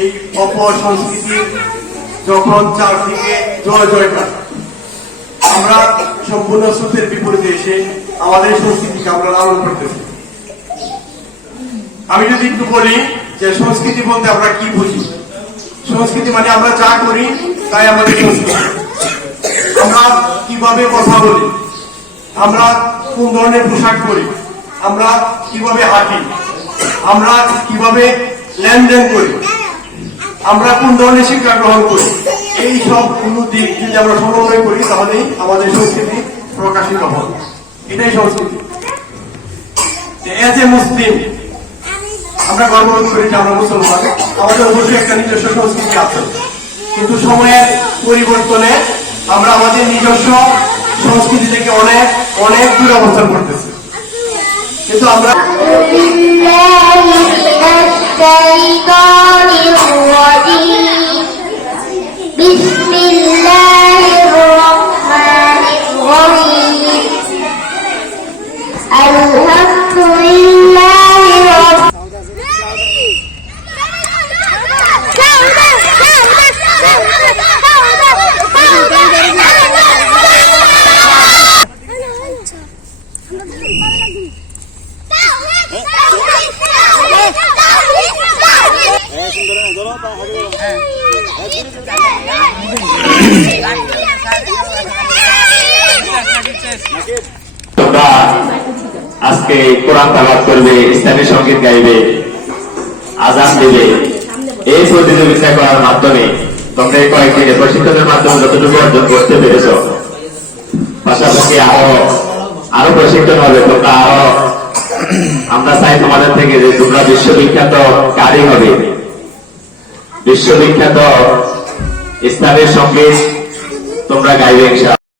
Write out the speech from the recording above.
এই অপসংস্কৃতির যখন চারদিকে জয় জয়কার, আমরা সম্পূর্ণ স্রোতের বিপরীতে এসে আমাদের সংস্কৃতিকে আমরা লালন করতেছি। আমি যদি একটু বলি যে সংস্কৃতি বলতে আমরা কি বুঝি। সংস্কৃতি মানে আমরা যা করি তাই আমাদের সংস্কৃতি। আমরা কিভাবে কথা বলি, আমরা কোন ধরনের পোশাক পরি, আমরা কিভাবে হাঁটি, আমরা কিভাবে লেনদেন করি, আমরা কোন ধরনের শিক্ষা গ্রহণ করি, এই সব কোন দিক যদি আমরা সমন্বয় করি তাহলেই আমাদের সংস্কৃতি প্রকাশিত হবে। এটাই সংস্কৃতি। এজ এ মুসলিম আমরা গর্ববোধ করি যে আমরা মুসলমান, আমাদের অবশ্যই একটা নিজস্ব সংস্কৃতি আছে, কিন্তু সময়ের পরিবর্তনে আমরা আমাদের নিজস্ব সংস্কৃতি থেকে অনেক অনেক দূরে অবস্থান করতেছি। কিন্তু আমরা তোমরা আজকে কোরআন তালাওয়াত করবে, ইসলামী সঙ্গীত গাইবে, আজান দেবে। এই প্রতিযোগিতা করার মাধ্যমে তোমরা কয়েকদিনের প্রশিক্ষণের মাধ্যমে যতটুকু অর্জন করতে পেরেছ, পাশাপাশি আরো প্রশিক্ষণ হবে। তোমরা আমরা চাই তোমাদের থেকে যে তোমরা বিশ্ববিখ্যাত কারি হবে, বিশ্ববিখ্যাত ইসলামের সঙ্গীত তোমরা গাইবে।